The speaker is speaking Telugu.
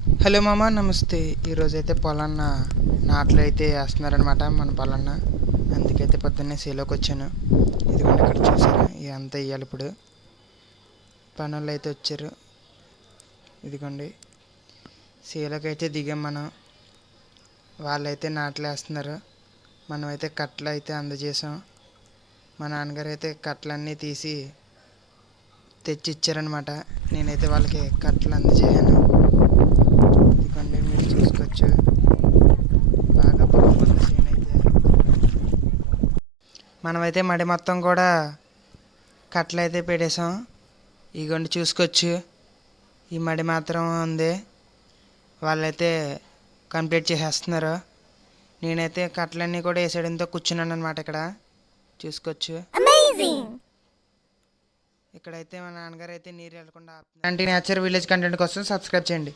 హలో మామ నమస్తే. ఈరోజైతే పొలాన్న నాట్లు అయితే వేస్తున్నారనమాట మన పొలాన్న. అందుకైతే పొద్దున్నే సేలోకి వచ్చాను. ఇదిగోండి ఇక్కడ చూసారా అంతా ఇవ్వాలి ఇప్పుడు. పనులు అయితే వచ్చారు. ఇదిగోండి. సేలోకి అయితే దిగాం మనం. వాళ్ళైతే నాట్లు వేస్తున్నారు. మనమైతే కట్టలు అయితే అందజేసాం మా నాన్నగారు అయితే కట్టలన్నీ తీసి తెచ్చి ఇచ్చారనమాట నేనైతే వాళ్ళకి కట్టలు అందజేయాను ఇదిగోండి మీరు చూసుకోవచ్చు బాగా బాగుంది సీన్ అయితే మనమైతే మడి మొత్తం కూడా కట్టలు అయితే పెట్టేసాం ఇగోండి చూసుకోవచ్చు. ఈ మడి మాత్రం ఉంది. వాళ్ళైతే కంప్లీట్ చేసేస్తున్నారు. నేనైతే కట్టలన్నీ కూడా వేసేయడంతో కూర్చున్నాను అనమాట ఇక్కడ. చూసుకోవచ్చు. ఇక్కడైతే మా నాన్నగారు అయితే నీరు వెళ్ళకుండా. ఇలాంటి నేచర్ విలేజ్ కంటెంట్ కోసం సబ్స్క్రైబ్ చేయండి.